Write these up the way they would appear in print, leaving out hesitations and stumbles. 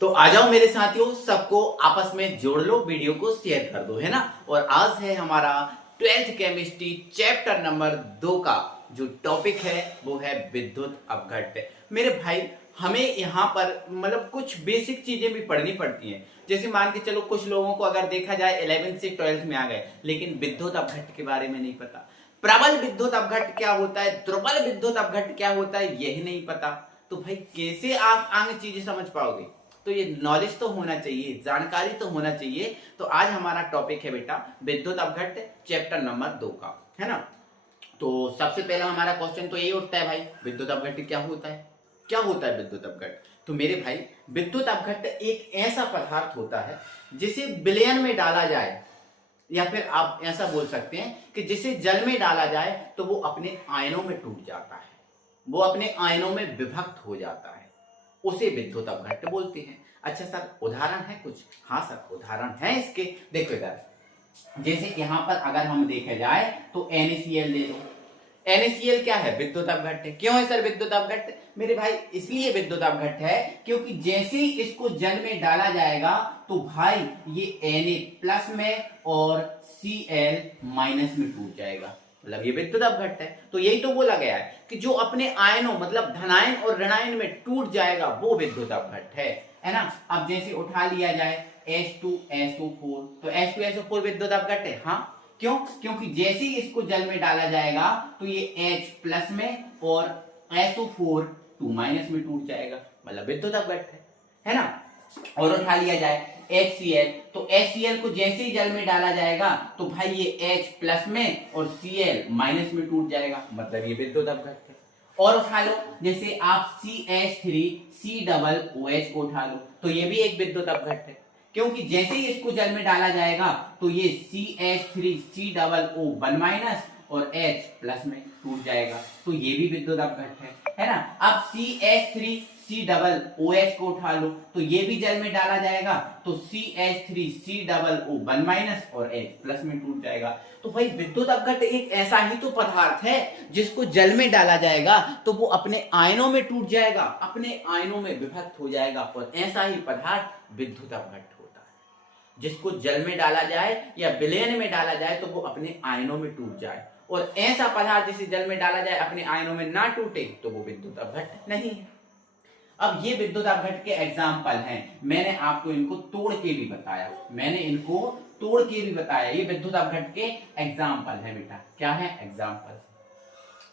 तो आ जाओ मेरे साथियों, सबको आपस में जोड़ लो, वीडियो को शेयर कर दो, है ना। और आज है हमारा 12th केमिस्ट्री चैप्टर नंबर 2 का जो टॉपिक है वो है विद्युत अपघट्य। मेरे भाई, हमें यहाँ पर मतलब कुछ बेसिक चीजें भी पढ़नी पड़ती हैं। जैसे मान के चलो, कुछ लोगों को अगर देखा जाए 11th से 12th में आ गए, लेकिन विद्युत अपघट्य के बारे में नहीं पता। प्रबल विद्युत अपघट्य क्या होता है, दुर्बल विद्युत अपघट्य क्या होता है, यही नहीं पता। तो भाई कैसे आप आगे चीजें समझ पाओगे। तो ये नॉलेज तो होना चाहिए, जानकारी तो होना चाहिए। तो आज हमारा टॉपिक है बेटा विद्युत अपघट्य चैप्टर नंबर 2 का, है ना। तो सबसे पहला हमारा क्वेश्चन तो यही उठता है भाई, विद्युत अपघट्य क्या होता है, क्या होता है विद्युत अपघट्य। तो मेरे भाई, विद्युत अपघट्य एक ऐसा पदार्थ होता है जिसे विलयन में डाला जाए, या फिर आप ऐसा बोल सकते हैं कि जिसे जल में डाला जाए तो वो अपने आयनों में टूट जाता है, वो अपने आयनों में विभक्त हो जाता है, उसे विद्युत अपघट्य बोलते हैं। अच्छा सर, उदाहरण है कुछ? हाँ सर, उदाहरण है इसके। देखो इधर, जैसे यहां पर अगर हम देखे जाए तो NaCl ले लो। NaCl क्या है? विद्युत अपघट्य। क्यों है सर विद्युत अपघट्य? मेरे भाई इसलिए विद्युत अपघट्य है क्योंकि जैसे ही इसको जल में डाला जाएगा तो भाई ये Na प्लस में और Cl माइनस में टूट जाएगा, मतलब ये विद्युत अपघट्य है। तो यही तो बोला गया है कि जो अपने आयनों मतलब धनायन और ऋणायन में टूट जाएगा वो विद्युत अपघट्य है ना। अब जैसे उठा लिया जाए H2SO4, तो H2SO4 विद्युत अपघट्य है। हाँ, क्यों? क्योंकि जैसे ही इसको जल में डाला जाएगा तो ये H प्लस में और SO4 2 माइनस में टूट जाएगा, मतलब विद्युत अपघट्य है ना। और उठा लिया जाए HCl, तो HCl को जैसे ही जल में डाला जाएगा तो भाई ये H प्लस में और Cl माइनस में टूट जाएगा, मतलब ये विद्युत अपघट्य है। और उठा लो, जैसे आप CH3COOH को उठा लो, तो ये भी एक विद्युत अपघट्य है, क्योंकि जैसे ही इसको जल में डाला जाएगा तो ये CH3COO 1 माइनस और H प्लस में टूट जाएगा, तो ये भी विद्युत अपघट्य है ना। अब CH3COOH को उठा लो, तो ये भी जल में डाला जाएगा तो CH3COO 1 माइनस और H प्लस में टूट जाएगा। तो भाई विद्युत अपघट्य एक ऐसा ही तो पदार्थ है जिसको जल में डाला जाएगा तो वो अपने आयनों में टूट जाएगा, अपने आयनों में विभक्त हो जाएगा, और ऐसा ही पदार्थ विद्युत अपघट्य होता है। जिसको जल में डाला जाए या विलयन में डाला जाए तो वो अपने आयनों में टूट जाए, और ऐसा पदार्थ जिसे जल में डाला जाए अपने आयनों में ना टूटे तो वो विद्युत अपघट्य नहीं है। अब ये विद्युत अपघट्य के एग्जाम्पल हैं, मैंने आपको इनको तोड़ के भी बताया, ये विद्युत अपघट्य के एग्जाम्पल है बेटा। क्या है एग्जाम्पल?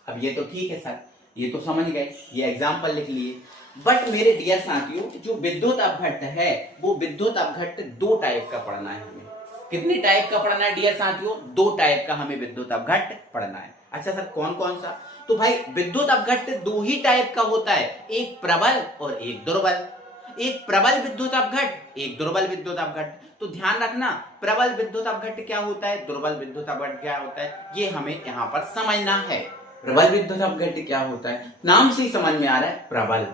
अब ये तो ठीक है सर, ये तो समझ गए, ये एग्जाम्पल लिख लिए। बट मेरे डियर साथियों, जो विद्युत अपघट्य है वो विद्युत अपघट्य 2 टाइप का पढ़ना है हमें। कितने टाइप का पढ़ना है डियर साथियों? 2 टाइप का हमें विद्युत अपघट्य पढ़ना है। अच्छा सर, कौन कौन सा? तो भाई विद्युत अपघट्य 2 ही टाइप का होता है, एक प्रबल और एक दुर्बल। एक प्रबल विद्युत अपघट्य, एक दुर्बल विद्युत अपघट्य। तो ध्यान रखना, प्रबल विद्युत अपघट्य क्या होता है, दुर्बल विद्युत अपघट्य क्या होता है, ये हमें यहाँ पर समझना है। प्रबल विद्युत अपघट्य क्या होता है, नाम से ही समझ में आ रहा है, प्रबल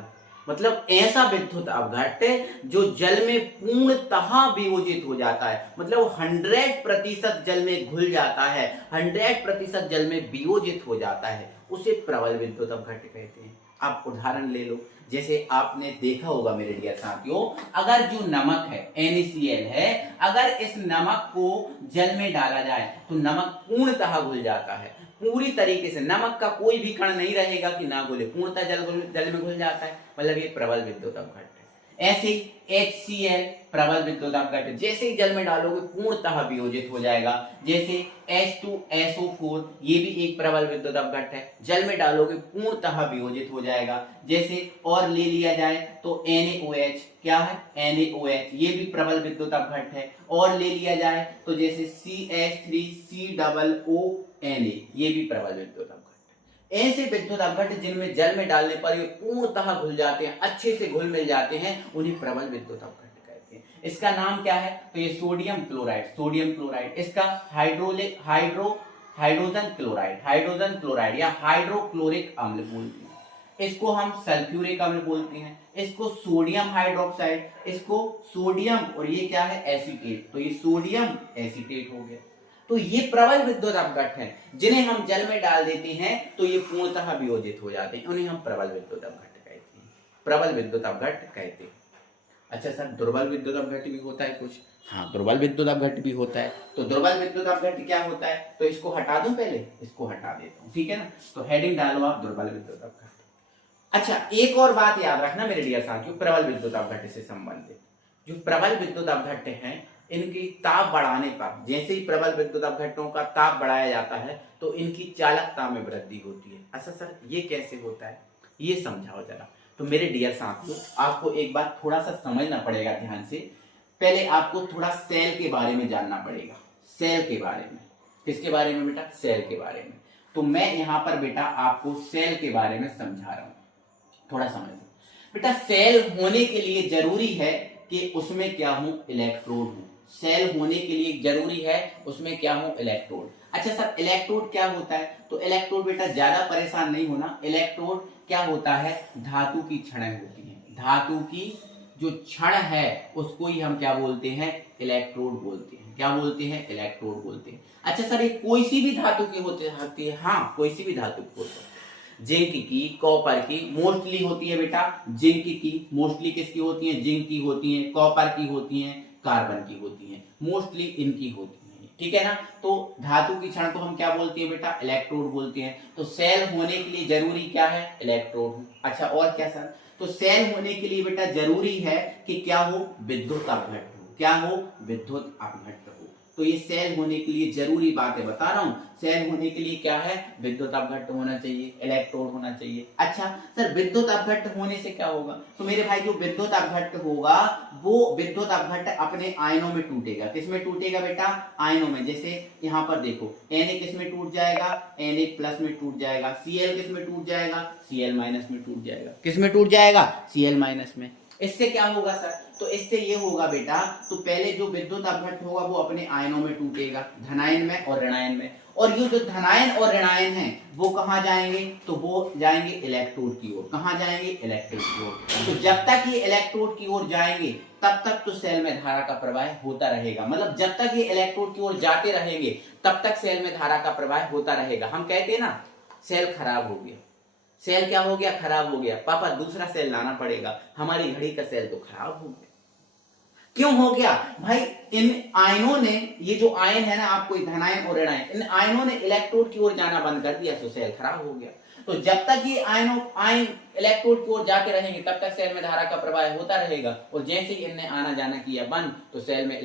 मतलब ऐसा विद्युत अपघट्य जो जल में पूर्णतः वियोजित हो जाता है, मतलब 100% जल में घुल जाता है, 100% जल में वियोजित हो जाता है, उसे प्रबल विद्युत अपघट्य कहते हैं। आप उदाहरण ले लो, जैसे आपने देखा होगा मेरे डियर साथियों, अगर जो नमक है NaCl है, अगर इस नमक को जल में डाला जाए तो नमक पूर्णतः घुल जाता है, पूरी तरीके से नमक का कोई भी कण नहीं रहेगा कि ना घुले, पूर्णतः जल में घुल जाता है, मतलब ये प्रबल विद्युत अपघट्य है। ऐसे ही HCl प्रबल विद्युत अपघट्य, जैसे ही जल में डालोगे पूर्णतः वियोजित हो जाएगा। जैसे H2SO4, ये भी एक प्रबल विद्युत अपघट्य है, जल में डालोगे पूर्णतः वियोजित हो जाएगा। जैसे और ले लिया जाए तो NaOH, क्या है NaOH, ये भी प्रबल विद्युत अपघट्य है। और ले लिया जाए तो जैसे CH3COONA, ये भी प्रबल विद्युत अपघट्य। ऐसे विद्युत अपघट्य जिनमें जल में डालने पर ये पूर्णतः घुल जाते हैं, अच्छे से घुल मिल जाते हैं, उन्हें प्रबल विद्युत अपघट्य कहते हैं। इसका नाम क्या है? तो ये सोडियम क्लोराइड, इसका हाइड्रोजन क्लोराइड या हाइड्रोक्लोरिक अम्ल बोलते हैं, इसको हम सल्फ्यूरिक अम्ल बोलते हैं, इसको सोडियम हाइड्रोक्साइड, इसको सोडियम, और ये क्या है एसीटेट, तो ये सोडियम एसीटेट हो गया। तो ये प्रबल विद्युत अपघट्य है, जिन्हें हम जल में डाल देते हैं तो ये पूर्णतः वियोजित हो जाते हैं, उन्हें हम प्रबल विद्युत अपघट्य कहते हैं, प्रबल विद्युत अपघट्य कहते हैं। अच्छा सर, दुर्बल विद्युत अपघट्ट भी होता है कुछ? हाँ, दुर्बल विद्युत अपघट्ट भी होता है। तो दुर्बल विद्युत अपघट्ट क्या होता है, तो इसको हटा दूं, पहले इसको हटा देता हूँ, ठीक है ना। तो हेडिंग डालो आप दुर्बल विद्युत अपघट्ट। अच्छा, एक और बात याद रखना मेरे डियर साथियों, प्रबल विद्युत अपघट्ट से संबंधित। जो प्रबल विद्युत अपघट्ट हैं, इनकी ताप बढ़ाने पर, जैसे ही प्रबल विद्युत अपघट्टों का ताप बढ़ाया जाता है तो इनकी चालकता में वृद्धि होती है। अच्छा सर, ये कैसे होता है, ये समझाओ जरा। तो मेरे डियर साथियों, आपको एक बात थोड़ा सा समझना पड़ेगा ध्यान से। पहले आपको थोड़ा सेल के बारे में जानना पड़ेगा। सेल के बारे में, किसके बारे में बेटा? सेल के बारे में। तो मैं यहां पर बेटा आपको सेल के बारे में समझा रहा हूं, थोड़ा समझ लो बेटा। सेल होने के लिए जरूरी है कि उसमें क्या हो, इलेक्ट्रोड हो। सेल होने के लिए जरूरी है उसमें क्या हो, इलेक्ट्रोड। अच्छा सर, इलेक्ट्रोड क्या होता है? तो इलेक्ट्रोड बेटा ज्यादा परेशान नहीं होना। इलेक्ट्रोड क्या होता है, धातु की छड़ें होती हैं। धातु की जो छड़ है उसको ही हम क्या बोलते हैं, इलेक्ट्रोड बोलते हैं। क्या बोलते हैं, इलेक्ट्रोड बोलते हैं। अच्छा सर, ये कोई सी भी धातु की होती है? हाँ, कोई सी भी धातु की होती है। जिंक की, कॉपर की मोस्टली होती है बेटा। जिंक की मोस्टली किसकी होती है, जिंक की होती है, कॉपर की होती है, कार्बन की होती है, मोस्टली इनकी होती है, ठीक है ना। तो धातु की क्षण को हम क्या बोलते हैं बेटा, इलेक्ट्रोड बोलते हैं। तो सेल होने के लिए जरूरी क्या है, इलेक्ट्रोड। अच्छा, और क्या सर? तो सेल होने के लिए बेटा जरूरी है कि क्या हो, विद्युत अपघट्ट हो। क्या हो, विद्युत अपघट्ट हो। तो ये सेल होने के लिए जरूरी बातें बता रहा हूं। सेल होने के लिए क्या है, विद्युत अपघट्ट होना चाहिए, इलेक्ट्रोड होना चाहिए। अच्छा सर, विद्युत अपघट्ट होने से क्या होगा? तो मेरे भाई, जो विद्युत अपघट्ट होगा वो विद्युत अपघट्ट अपने आयनों में टूटेगा। किसमें टूटेगा बेटा, आयनों में। जैसे यहां पर देखो, Na किस में टूट जाएगा, Na प्लस में टूट जाएगा। Cl किस में टूट जाएगा, Cl माइनस में टूट जाएगा। किस में टूट जाएगा, Cl माइनस में। इससे क्या होगा सर? तो इससे ये होगा बेटा, तो पहले जो विद्युत अपघट्ट होगा वो अपने आयनों में टूटेगा, धनायन में और ऋणायन में। और ये जो धनायन और ऋणायन है वो कहां जाएंगे, तो वो जाएंगे इलेक्ट्रोड की ओर। कहां जाएंगे, इलेक्ट्रोड की ओर। तो जब तक ये इलेक्ट्रोड की ओर जाएंगे तब तक तो सेल में धारा का प्रवाह होता रहेगा। मतलब जब तक ये इलेक्ट्रोड की ओर जाते रहेंगे तब तक सेल में धारा का प्रवाह होता रहेगा। हम कहते हैं ना, सेल खराब हो गया, सेल क्या हो गया, खराब हो गया, पापा दूसरा सेल लाना पड़ेगा। हमारी घड़ी का सेल तो खराब हो गया। क्यों हो गया भाई? इन आयनों ने, ये जो आयन है ना आपको, धनायन और ऋणायन, इन आयनों ने इलेक्ट्रोड की ओर जाना बंद कर दिया तो सेल खराब हो गया। तो जब तक ये आयन इलेक्ट्रोड की ओर जाते रहेंगे तब तक सेल में धारा का प्रवाह होता रहेगा। और जैसे ही इनने आना जाना किया बंद तो सेल में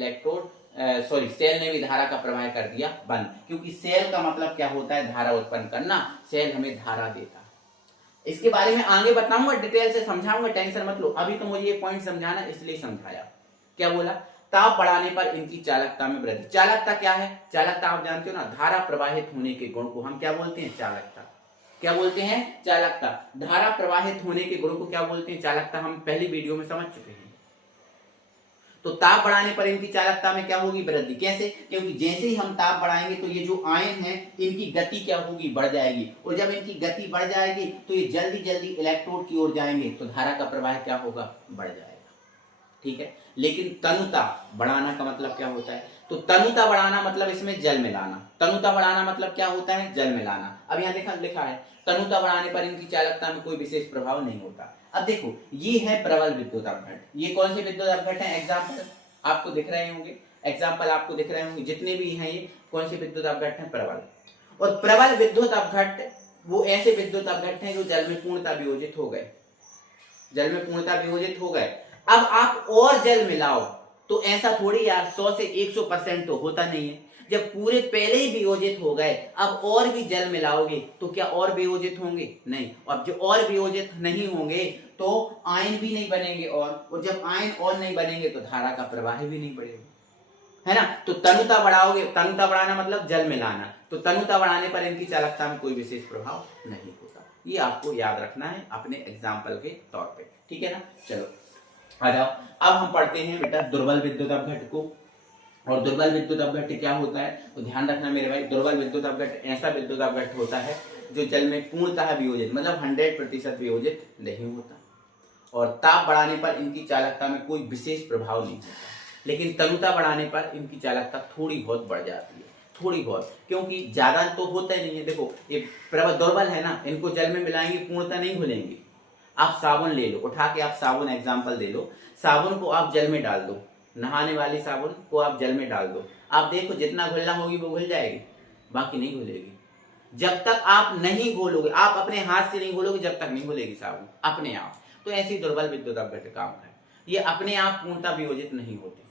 सेल ने भी धारा का प्रवाह कर दिया बंद। क्योंकि सेल का मतलब क्या होता है, धारा उत्पन्न करना। सेल हमें धारा देता है। इसके बारे में आगे बताऊंगा, डिटेल से समझाऊंगा, टेंशन मत लो। अभी तो मुझे ये पॉइंट समझाना इसलिए समझाया। क्या बोला, ताप बढ़ाने पर इनकी चालकता में वृद्धि। चालकता क्या है, चालकता आप जानते हो ना, धारा प्रवाहित होने के गुण को हम क्या बोलते हैं, चालकता। क्या बोलते हैं, चालकता। धारा प्रवाहित होने के गुण को क्या बोलते हैं, चालकता। हम पहली वीडियो में समझ चुके हैं। तो ताप बढ़ाने पर इनकी चालकता में क्या होगी, वृद्धि। कैसे? क्योंकि जैसे ही हम ताप बढ़ाएंगे तो ये जो आयन है इनकी गति क्या होगी, बढ़ जाएगी। और जब इनकी गति बढ़ जाएगी तो ये जल्दी जल्दी इलेक्ट्रोड की ओर जाएंगे तो धारा का प्रवाह क्या होगा, बढ़ जाएगा। ठीक है। लेकिन तनुता बढ़ाना का मतलब क्या होता है, तो तनुता बढ़ाना मतलब इसमें जल मिलाना। तनुता बढ़ाना मतलब क्या होता है, जल मिलाना। अब यहाँ लिखा है तनुता बढ़ाने पर इनकी चालकता में कोई विशेष प्रभाव नहीं होता। अब देखो, ये है प्रबल विद्युत अपघट्ट। ये कौन से विद्युत अपघट्ट है, एग्जाम्पल आपको दिख रहे होंगे, एग्जाम्पल आपको दिख रहे होंगे जितने भी हैं, ये कौन से विद्युत अपघट्ट है, प्रबल। और प्रबल विद्युत अपघट्ट वो ऐसे विद्युत अपघट्ट हैं जो जल में पूर्णता वियोजित हो गए, जल में पूर्णता वियोजित हो गए। अब आप और जल मिलाओ तो ऐसा थोड़ी यार 100 से 100% तो होता नहीं है। जब पूरे पहले ही वियोजित हो गए, अब और भी जल मिलाओगे तो क्या और वियोजित होंगे, नहीं। अब जो और वियोजित नहीं होंगे तो आयन भी नहीं बनेंगे, और जब आयन और नहीं बनेंगे तो धारा का प्रवाह भी नहीं बढ़ेगा, है ना। तो तनुता बढ़ाओगे, तनुता बढ़ाना मतलब जल मिलाना, तो तनुता बढ़ाने पर इनकी चालकता में कोई विशेष प्रभाव नहीं होता। ये आपको याद रखना है अपने एग्जाम्पल के तौर पे, ठीक है ना। चलो आ जाओ, अब हम पढ़ते हैं बेटा दुर्बल विद्युत अपघट्ट को। और दुर्बल विद्युत अपघट्ट क्या होता है, तो ध्यान रखना मेरे भाई, दुर्बल विद्युत अपघट्ट ऐसा विद्युत अपघट्ट होता है जो जल में पूर्णतः वियोजित, मतलब 100% वियोजित नहीं होता। और ताप बढ़ाने पर इनकी चालकता में कोई विशेष प्रभाव नहीं होता, लेकिन तनुता बढ़ाने पर इनकी चालकता थोड़ी बहुत बढ़ जाती है, थोड़ी बहुत, क्योंकि ज्यादा तो होता ही नहीं है। देखो ये प्रबल दुर्बल है ना, इनको जल में मिलाएंगे पूर्णतः नहीं घुलेंगे, आप साबुन ले लो, उठा के आप साबुन एग्जाम्पल दे लो, साबुन को आप जल में डाल दो, नहाने वाली साबुन को आप जल में डाल दो, आप देखो जितना घुलना होगी वो घुल जाएगी, बाकी नहीं घुलेगी। जब तक आप नहीं घोलोगे, आप अपने हाथ से नहीं घोलोगे, जब तक नहीं घुलेगी साबुन अपने आप। तो ऐसी दुर्बल विद्युत अपघट्य काम है, ये अपने आप पूर्णता वियोजित नहीं होते,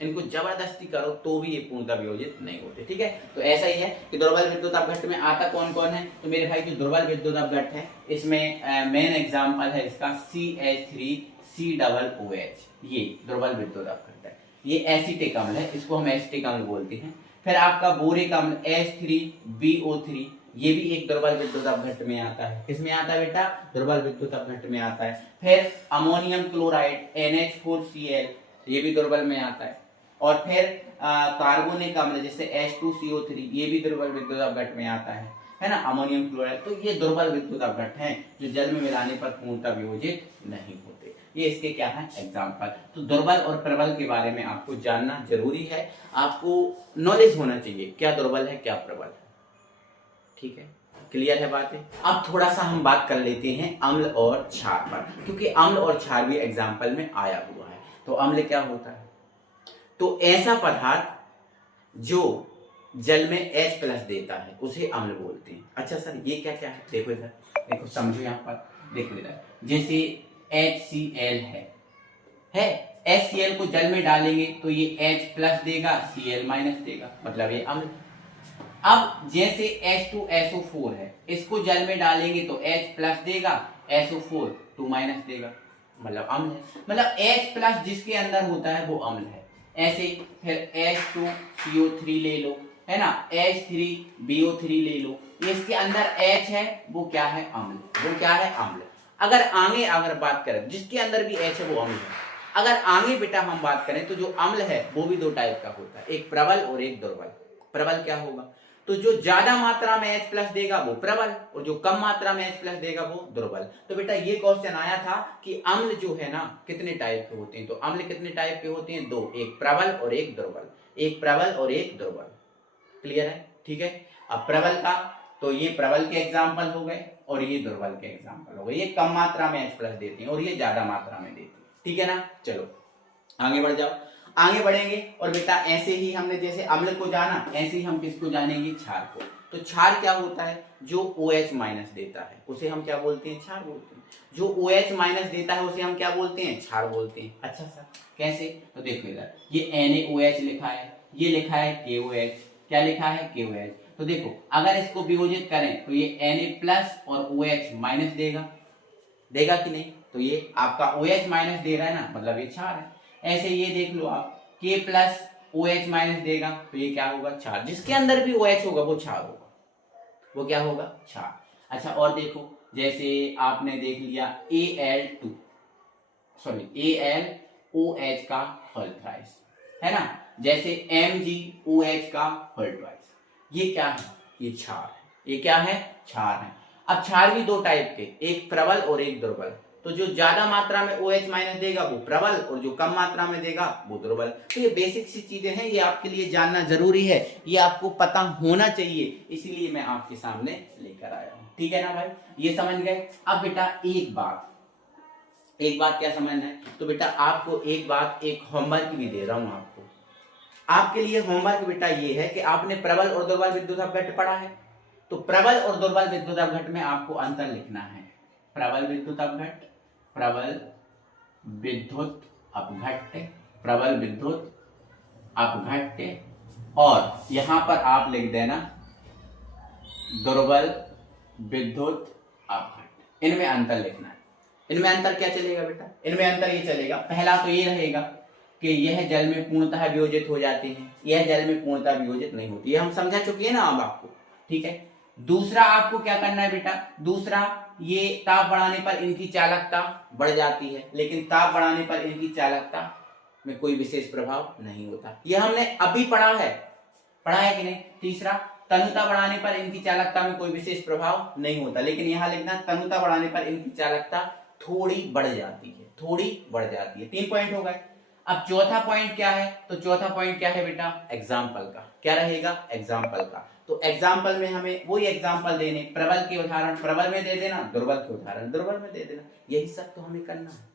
इनको जबरदस्ती करो तो भी ये पूर्णता वियोजित नहीं होते। ठीक है, तो ऐसा ही है कि दुर्बल विद्युत अपघट्य में आता कौन कौन है। तो मेरे भाई जो दुर्बल विद्युत अपघट्य है इसमें मेन एग्जांपल है इसका CH3COOH, ये दुर्बल विद्युत अपघट्य है। ये एसिटिक अम्ल है, इसको हम एसिटिक अम्ल बोलते हैं। फिर आपका बोरिक अम्ल H3BO3, ये भी एक दुर्बल विद्युत अपघट्य में आता है। किसमें आता है बेटा? दुर्बल विद्युत अपघट्य में आता है। फिर अमोनियम क्लोराइड NH4Cl, ये भी दुर्बल में आता है। और फिर कार्बोनिक अम्ल जैसे H2CO3, ये भी दुर्बल विद्युत अपघट्य में आता है ना, अमोनियम क्लोराइड। तो ये दुर्बल विद्युत अपघट्य हैं जो जल में मिलाने पर पूर्णतः वियोजित नहीं होते। ये इसके क्या है? एग्जाम्पल। तो दुर्बल और प्रबल के बारे में आपको जानना जरूरी है, आपको नॉलेज होना चाहिए क्या दुर्बल है क्या प्रबल है। ठीक है, क्लियर है बातें। अब थोड़ा सा हम बात कर लेते हैं अम्ल और क्षार पर, क्योंकि अम्ल और क्षार भी एग्जाम्पल में आया हुआ है। तो अम्ल क्या होता है? तो ऐसा पदार्थ जो जल में H+ देता है उसे अम्ल बोलते हैं। अच्छा सर ये क्या क्या है? देखो इधर, देखो समझो यहाँ पर, देखो इधर, जैसे HCl है HCl को जल में डालेंगे तो ये H+ देगा, Cl- देगा, मतलब ये अम्ल। अब जैसे H2SO4 है, इसको जल में डालेंगे तो H+ देगा, SO4 2- देगा, मतलब अम्ल है। मतलब H+ जिसके अंदर होता है वो अम्ल है। ऐसे फिर H2CO3 ले लो, है ना, H3BO3 ले लो, इसके अंदर H है, वो क्या है? अम्ल। वो क्या है? अम्ल। अगर बात करें जिसके अंदर भी H है वो अम्ल है। अगर आगे बेटा हम बात करें तो जो अम्ल है वो भी दो टाइप का होता है, एक प्रबल और एक दुर्बल। प्रबल क्या होगा? तो जो ज्यादा मात्रा में H+ देगा वो प्रबल, और जो कम मात्रा में H+ देगा वो दुर्बल। तो बेटा ये क्वेश्चन आया था कि अम्ल जो है ना कितने टाइप के होते हैं। तो अम्ल कितने टाइप के होते हैं? दो, एक प्रबल और एक दुर्बल, एक प्रबल और एक दुर्बल। क्लियर है? ठीक है। अब प्रबल का, तो ये प्रबल के एग्जाम्पल हो गए और ये दुर्बल के एग्जाम्पल हो गए। ये कम मात्रा में H+ देती हैं और ये ज्यादा मात्रा में देती है। ठीक है ना, चलो आगे बढ़ जाओ। आगे बढ़ेंगे और बेटा ऐसे ही हमने जैसे अम्ल को जाना, ऐसे ही हम किसको जानेंगे? क्षार को। तो क्षार क्या होता है? जो OH- देता है उसे हम क्या बोलते हैं? क्षार बोलते हैं। जो OH- देता है उसे हम क्या बोलते हैं? क्षार बोलते हैं। अच्छा सर कैसे? तो देखो इधर, ये NaOH लिखा है, ये लिखा है KOH। क्या लिखा है? KOH। तो देखो अगर इसको वियोजित करें तो ये Na+ और OH- देगा कि नहीं? तो ये आपका OH- दे रहा है ना, मतलब ये क्षार है। ऐसे ये देख लो आप, K+OH- देगा तो ये क्या होगा? क्षार। जिसके अंदर भी OH होगा वो क्षार होगा, वो क्या होगा? क्षार। अच्छा और देखो, जैसे आपने देख लिया AlOH का होल थ्राइस, है ना, जैसे MgOH का होल ट्वाइस, ये क्या है? ये क्षार है। ये क्या है? क्षार है। अब क्षार भी दो टाइप के, एक प्रबल और एक दुर्बल। तो जो ज्यादा मात्रा में OH- देगा वो प्रबल, और जो कम मात्रा में देगा वो दुर्बल। तो ये बेसिक सी चीजें हैं, ये आपके लिए जानना जरूरी है, ये आपको पता होना चाहिए, इसीलिए मैं आपके सामने लेकर आया हूं। ठीक है ना भाई, ये समझ गए। अब बेटा एक बात क्या समझना है? तो बेटा आपको एक होमवर्क भी दे रहा हूं आपको। आपके लिए होमवर्क बेटा ये है कि आपने प्रबल और दुर्बल विद्युत अपघट्य पढ़ा है, तो प्रबल और दुर्बल विद्युत अपघट्य में आपको अंतर लिखना है। प्रबल विद्युत अपघट्य, प्रबल विद्युत अपघट्य, प्रबल विद्युत अपघट्य, और यहां पर आप लिख देना दुर्बल विद्युत अपघट्य। इनमें अंतर लिखना है। इनमें अंतर क्या चलेगा बेटा? इनमें अंतर ये चलेगा, पहला तो ये रहेगा कि यह जल में पूर्णतः वियोजित हो जाती है, यह जल में पूर्णतः वियोजित नहीं होती, ये हम समझा चुके हैं ना अब आपको। ठीक है। दूसरा आपको क्या करना है बेटा? दूसरा, ये ताप बढ़ाने पर इनकी चालकता बढ़ जाती है, लेकिन ताप बढ़ाने पर इनकी चालकता में कोई विशेष प्रभाव नहीं होता। यह हमने अभी पढ़ा है कि नहीं? तीसरा, तनुता बढ़ाने पर इनकी चालकता में कोई विशेष प्रभाव नहीं होता, लेकिन यहां लिखना तनुता बढ़ाने पर इनकी चालकता थोड़ी बढ़ जाती है, थोड़ी बढ़ जाती है। 3 पॉइंट हो गए। अब चौथा पॉइंट क्या है, तो चौथा पॉइंट क्या है बेटा, एग्जाम्पल का। क्या रहेगा, एग्जाम्पल का। तो एग्जाम्पल में हमें वही एग्जाम्पल देने, प्रबल के उदाहरण प्रबल में दे देना, दुर्बल के उदाहरण दुर्बल में दे देना, यही सब तो हमें करना है।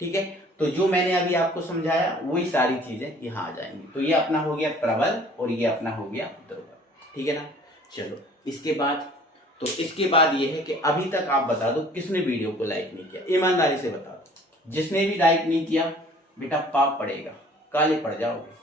ठीक है, तो जो मैंने अभी आपको समझाया वही सारी चीजें यहाँ आ जाएंगी। तो ये अपना हो गया प्रबल और ये अपना हो गया दुर्बल। ठीक है ना। चलो इसके बाद, तो इसके बाद ये है कि अभी तक आप बता दो किसने वीडियो को लाइक नहीं किया, ईमानदारी से बता दो। जिसने भी लाइक नहीं किया बेटा पाप पड़ेगा, काले पड़ जाओगे,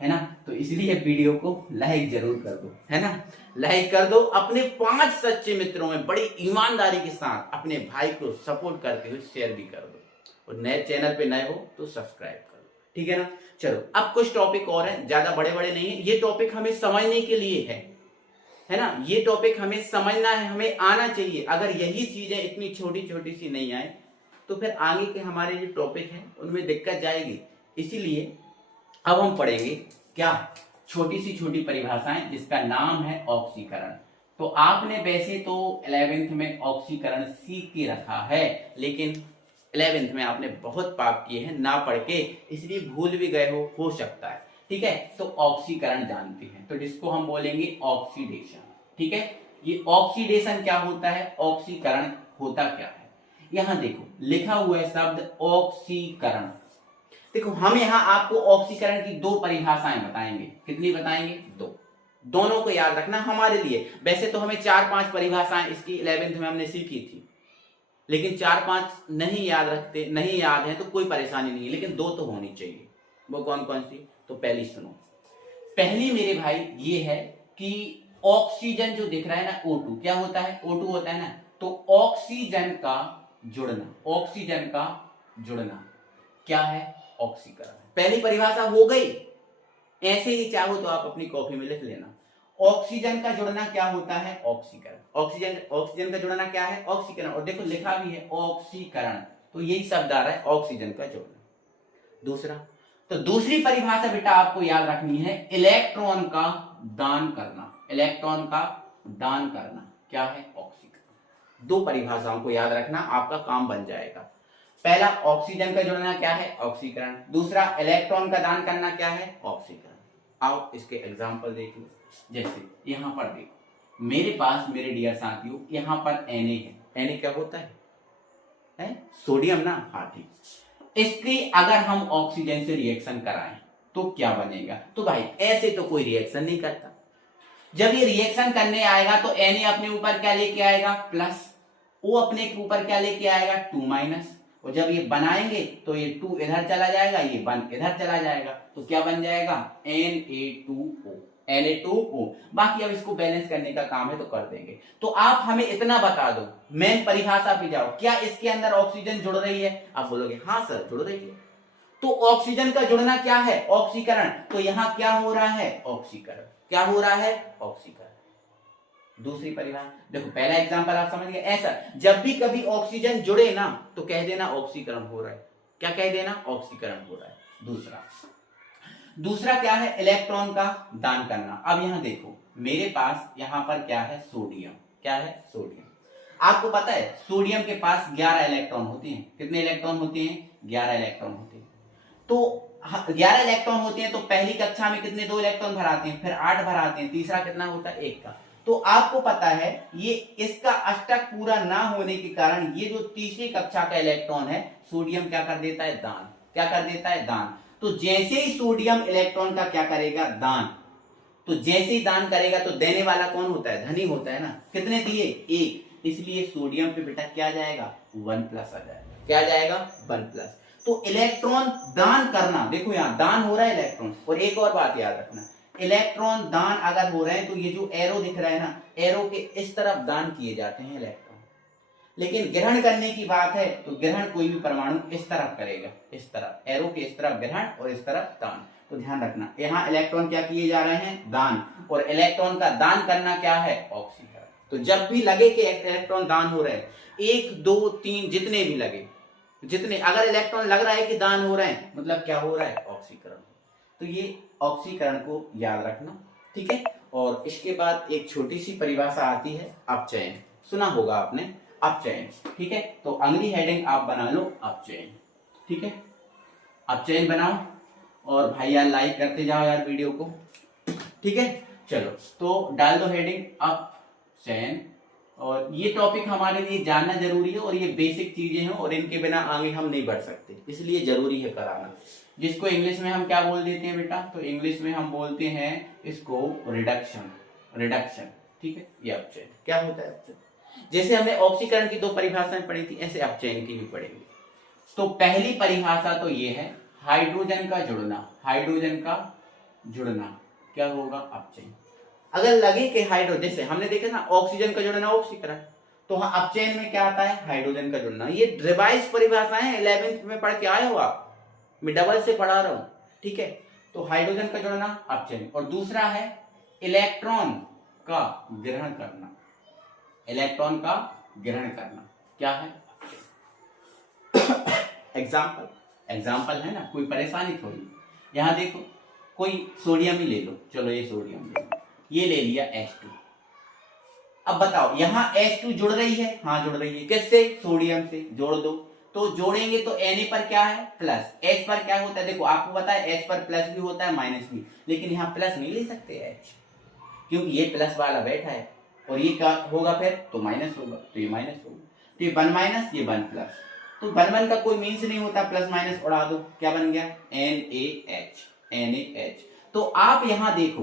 है ना। तो इसलिए वीडियो को लाइक जरूर कर दो, है ना। लाइक कर दो, अपने 5 सच्चे मित्रों में बड़ी ईमानदारी के साथ अपने भाई को सपोर्ट करते हुए शेयर भी कर दो, और नए चैनल पे नए हो तो सब्सक्राइब कर दो। ठीक है ना। चलो अब कुछ टॉपिक और हैं, ज्यादा बड़े बड़े नहीं है, ये टॉपिक हमें समझने के लिए है ना। ये टॉपिक हमें समझना है, हमें आना चाहिए। अगर यही चीजें इतनी छोटी छोटी सी नहीं आए तो फिर आगे के हमारे जो टॉपिक हैं उनमें दिक्कत जाएगी। इसीलिए अब हम पढ़ेंगे क्या, छोटी सी छोटी परिभाषाएं जिसका नाम है ऑक्सीकरण। तो आपने वैसे तो 11th में ऑक्सीकरण सीख के रखा है, लेकिन 11th में आपने बहुत पाप किए हैं ना पढ़ के, इसलिए भूल भी गए हो सकता है। ठीक है, तो ऑक्सीकरण जानते हैं, तो जिसको हम बोलेंगे ऑक्सीडेशन। ठीक है, ये ऑक्सीडेशन क्या होता है, ऑक्सीकरण होता क्या है। यहां देखो लिखा हुआ है शब्द ऑक्सीकरण। देखो हम यहां आपको ऑक्सीकरण की 2 परिभाषाएं बताएंगे। कितनी बताएंगे, 2। दोनों को याद रखना हमारे लिए। वैसे तो हमें 4-5 परिभाषाएं इसकी 11th में हमने सीखी थी, लेकिन 4-5 नहीं याद रखते, नहीं याद है तो कोई परेशानी नहीं है, लेकिन 2 तो होनी चाहिए। वो कौन कौन सी, तो पहली सुनो। पहली मेरे भाई ये है कि ऑक्सीजन जो दिख रहा है ना O2, क्या होता है, O2 होता है ना। तो ऑक्सीजन का जुड़ना, ऑक्सीजन का जुड़ना क्या है, ऑक्सीकरण। पहली परिभाषा हो गई। ऐसे ही चाहो तो आप अपनी कॉपी में लिख लेना। ऑक्सीजन का जुड़ना क्या होता है, ऑक्सीकरण। ऑक्सीजन का जुड़ना क्या है, ऑक्सीकरण। और देखो लिखा भी है ऑक्सीकरण, तो यही शब्द आ रहा है ऑक्सीजन का जुड़ना। दूसरा, तो दूसरी परिभाषा बेटा आपको याद रखनी है, इलेक्ट्रॉन का दान करना। इलेक्ट्रॉन का दान करना क्या है, ऑक्सीकरण। 2 परिभाषाओं को याद रखना, आपका काम बन जाएगा। पहला ऑक्सीजन का जुड़ना क्या है, ऑक्सीकरण। दूसरा इलेक्ट्रॉन का दान करना क्या है, ऑक्सीकरण। आओ इसके एग्जाम्पल देख लो। जैसे यहां पर देखो मेरे पास, मेरे डियर साथियों, यहां पर Na है। Na क्या होता है सोडियम ना। हाँ ठीक। इसकी अगर हम ऑक्सीजन से रिएक्शन कराएं तो क्या बनेगा, तो भाई ऐसे तो कोई रिएक्शन नहीं करता। जब ये रिएक्शन करने आएगा तो Na अपने ऊपर क्या लेके आएगा, प्लस। O अपने ऊपर क्या लेके आएगा, 2 माइनस। और जब ये बनाएंगे तो ये 2 इधर चला जाएगा, ये 1 इधर चला जाएगा, तो क्या बन जाएगा, Na2O। Na2O। बाकी अब इसको बैलेंस करने का काम है तो कर देंगे। तो आप हमें इतना बता दो, मेन परिभाषा पे जाओ, क्या इसके अंदर ऑक्सीजन जुड़ रही है। आप बोलोगे हाँ सर जुड़ रही है। तो ऑक्सीजन का जुड़ना क्या है, ऑक्सीकरण। तो यहां क्या हो रहा है, ऑक्सीकरण। क्या हो रहा है, ऑक्सीकरण। दूसरी परिभाषा देखो, पहला एग्जांपल आप समझ गए। ऐसा जब भी कभी ऑक्सीजन जुड़े ना तो कह देना ऑक्सीकरण हो रहा है। क्या कह देना, ऑक्सीकरण हो रहा है। दूसरा क्या है, इलेक्ट्रॉन का दान करना। अब यहां देखो मेरे पास यहां पर क्या है, सोडियम। क्या है, सोडियम। आपको पता है सोडियम के पास 11 इलेक्ट्रॉन होते हैं। कितने इलेक्ट्रॉन होते हैं, 11 इलेक्ट्रॉन होते हैं। तो 11 इलेक्ट्रॉन होते हैं, तो पहली कक्षा में कितने, 2 इलेक्ट्रॉन भराते हैं, फिर 8 भराते हैं, तीसरा कितना होता है, 1 का। तो आपको पता है ये इसका अष्टक पूरा ना होने के कारण ये जो तीसरी कक्षा का इलेक्ट्रॉन है, सोडियम क्या कर देता है, दान। क्या कर देता है, दान। तो जैसे ही सोडियम इलेक्ट्रॉन का क्या करेगा, दान, तो जैसे ही दान करेगा तो देने वाला कौन होता है, धनी होता है ना। कितने दिए, 1। इसलिए सोडियम पे बेटा क्या जाएगा, 1 प्लस आ जाएगा। क्या जाएगा, 1 प्लस। तो इलेक्ट्रॉन दान करना, देखो यहां दान हो रहा है इलेक्ट्रॉन। और एक और बात याद रखना, इलेक्ट्रॉन दान अगर हो रहे हैं तो ये जो एरो दिख रहा है ना, एरो के इस तरफ दान किए जाते हैं इलेक्ट्रॉन। लेकिन ग्रहण करने की बात है तो ग्रहण कोई भी परमाणु इस तरफ करेगा, इस तरफ, एरो के इस तरफ ग्रहण और इस तरफ दान। तो ध्यान रखना, यहाँ इलेक्ट्रॉन क्या किए जा रहे हैं, दान। और इलेक्ट्रॉन का दान करना क्या है, ऑक्सीकरण। तो जब भी लगे कि इलेक्ट्रॉन दान हो रहे हैं, 1 2 3 जितने भी लगे, जितने अगर इलेक्ट्रॉन लग रहा है कि दान हो रहे हैं, मतलब क्या हो रहा है, ऑक्सीकरण। तो ये ऑक्सीकरण को याद रखना, ठीक है। और इसके बाद एक छोटी सी परिभाषा आती है, अपचयन। सुना होगा आपने, अपचयन, ठीक है। तो अगली हेडिंग आप बना लो, अपचयन, ठीक है। आप चेन बनाओ और भाई यार लाइक करते जाओ यार वीडियो को, ठीक है। चलो तो डाल दो हेडिंग अप चेन, और ये टॉपिक हमारे लिए जानना जरूरी है और ये बेसिक चीजें हैं और इनके बिना आगे हम नहीं बढ़ सकते, इसलिए जरूरी है कराना। जिसको इंग्लिश में हम क्या बोल देते हैं बेटा, तो इंग्लिश में हम बोलते हैं इसको रिडक्शन, रिडक्शन, ठीक है। ये अपचयन क्या होता है, अपचयन। जैसे हमने ऑक्सीकरण की 2 परिभाषाएं पढ़ी थी, ऐसे अपचयन की भी पढ़ेंगे। तो पहली परिभाषा तो ये है हाइड्रोजन का जुड़ना, हाइड्रोजन का जुड़ना क्या होगा, अपचयन। अगर लगे कि हाइड्रोजन, जैसे हमने देखा ना ऑक्सीजन का जुड़ना ऑक्सीकरण, तो हाँ अपचयन में क्या आता है, हाइड्रोजन का जुड़ना। ये रिवाइज परिभाषाएं हैं, 11th में पढ़ के आए हो आप, मैं डबल से पढ़ा रहा हूं, ठीक है। तो हाइड्रोजन का जुड़ना अपचयन, और दूसरा है इलेक्ट्रॉन का ग्रहण करना, इलेक्ट्रॉन का ग्रहण करना क्या है, एग्जाम्पल, एग्जाम्पल है ना, कोई परेशानी थोड़ी। यहां देखो कोई सोडियम ही ले लो, चलो ये सोडियम ले लो, ये ले लिया H2। अब बताओ यहां H2 जुड़ रही है, हाँ जुड़ रही है, किससे, सोडियम से, जोड़ दो। तो जोड़ेंगे तो Na पर क्या है, प्लस, H पर क्या होता है, देखो आपको पता है H पर प्लस भी होता है माइनस भी, लेकिन यहाँ प्लस नहीं ले सकते H, क्योंकि ये प्लस वाला बैठा है और ये क्या होगा फिर, तो माइनस होगा, तो ये माइनस होगा, तो ये 1 माइनस ये 1 प्लस, तो 1 1 का कोई मीन्स नहीं होता, प्लस माइनस उड़ा दो, क्या बन गया NaH, NaH। तो आप यहां देखो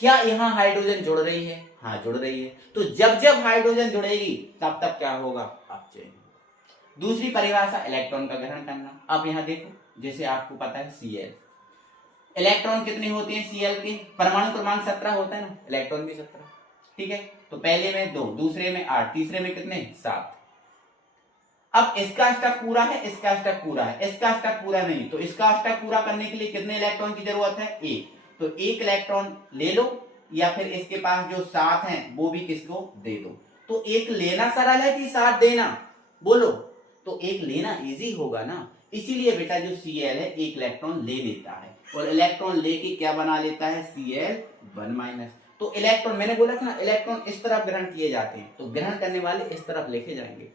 क्या यहां हाइड्रोजन जुड़ रही है, हाँ जुड़ रही है, तो जब जब हाइड्रोजन जुड़ेगी तब तब क्या होगा, अपचयन। दूसरी परिभाषा इलेक्ट्रॉन का ग्रहण करना। अब यहां देखो जैसे आपको पता है Cl, इलेक्ट्रॉन कितने होते हैं Cl के, परमाणु क्रमांक 17 होता है ना, इलेक्ट्रॉन भी 17, ठीक है। तो पहले में 2, दूसरे में 8, तीसरे में कितने, 7। अब इसका स्टक पूरा है, इसका स्टक पूरा है, इसका स्टक पूरा नहीं, तो इसका स्टक पूरा करने के लिए कितने इलेक्ट्रॉन की जरूरत है, 1। तो 1 इलेक्ट्रॉन ले लो, या फिर इसके पास जो 7 हैं वो भी किसको दे दो। तो 1 लेना सरल है कि 7 देना, बोलो। तो 1 लेना इजी होगा ना, इसीलिए बेटा जो Cl है 1 इलेक्ट्रॉन ले लेता है, और इलेक्ट्रॉन लेके क्या बना लेता है, Cl1-। तो इलेक्ट्रॉन, मैंने बोला था ना इलेक्ट्रॉन इस तरफ ग्रहण किए जाते हैं, तो ग्रहण करने वाले इस तरफ लिखे जाएंगे।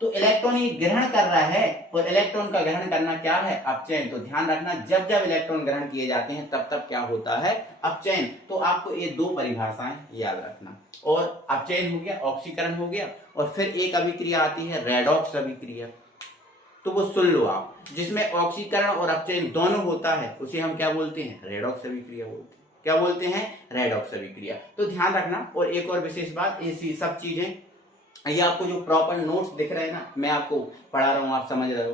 तो इलेक्ट्रॉन ये ग्रहण कर रहा है, और इलेक्ट्रॉन का ग्रहण करना क्या है, अपचयन। तो ध्यान रखना जब जब इलेक्ट्रॉन ग्रहण किए जाते हैं तब तब क्या होता है, अपचयन। तो आपको ये 2 परिभाषाएं याद रखना, और अपचयन हो गया, ऑक्सीकरण हो गया, और फिर एक अभिक्रिया आती है रेडॉक्स अभिक्रिया, तो वो सुन लो आप, जिसमें ऑक्सीकरण और अपचयन दोनों होता है, उसे हम क्या बोलते हैं, रेडॉक्स अभिक्रिया बोलते हैं। क्या बोलते हैं, रेडॉक्स अभिक्रिया। तो ध्यान रखना। और एक और विशेष बात, ऐसी सब चीजें, ये आपको जो प्रॉपर नोट्स दिख रहे हैं ना, मैं आपको पढ़ा रहा हूं, आप समझ रहे हो,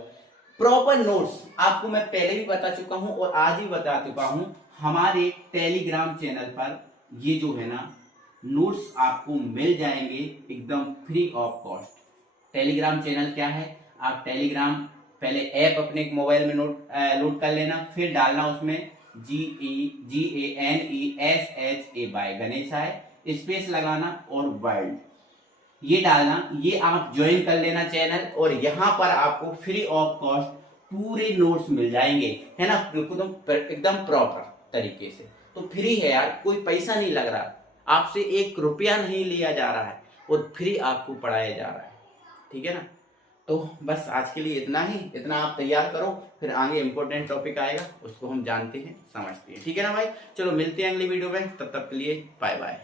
प्रॉपर नोट्स आपको मैं पहले भी बता चुका हूं और आज ही बता चुका हूं। हमारे टेलीग्राम चैनल पर ये जो है ना नोट्स आपको मिल जाएंगे एकदम free of cost. Telegram channel क्या है, आप टेलीग्राम पहले ऐप अपने मोबाइल में लोड कर लेना, फिर डालना उसमें GANESHA गणेशाय, स्पेस लगाना और वर्ल्ड, ये डालना, ये आप ज्वाइन कर लेना चैनल, और यहाँ पर आपको फ्री ऑफ कॉस्ट पूरे नोट्स मिल जाएंगे, है ना, बिल्कुल एकदम प्रॉपर तरीके से। तो फ्री है यार, कोई पैसा नहीं लग रहा, आपसे 1 रुपया नहीं लिया जा रहा है, और फ्री आपको पढ़ाया जा रहा है, ठीक है ना। तो बस आज के लिए इतना ही, इतना आप तैयार करो, फिर आगे इंपॉर्टेंट टॉपिक आएगा, उसको हम जानते हैं, समझते हैं, ठीक है ना भाई। चलो मिलते हैं अगली वीडियो में, तब तक के लिए बाय बाय।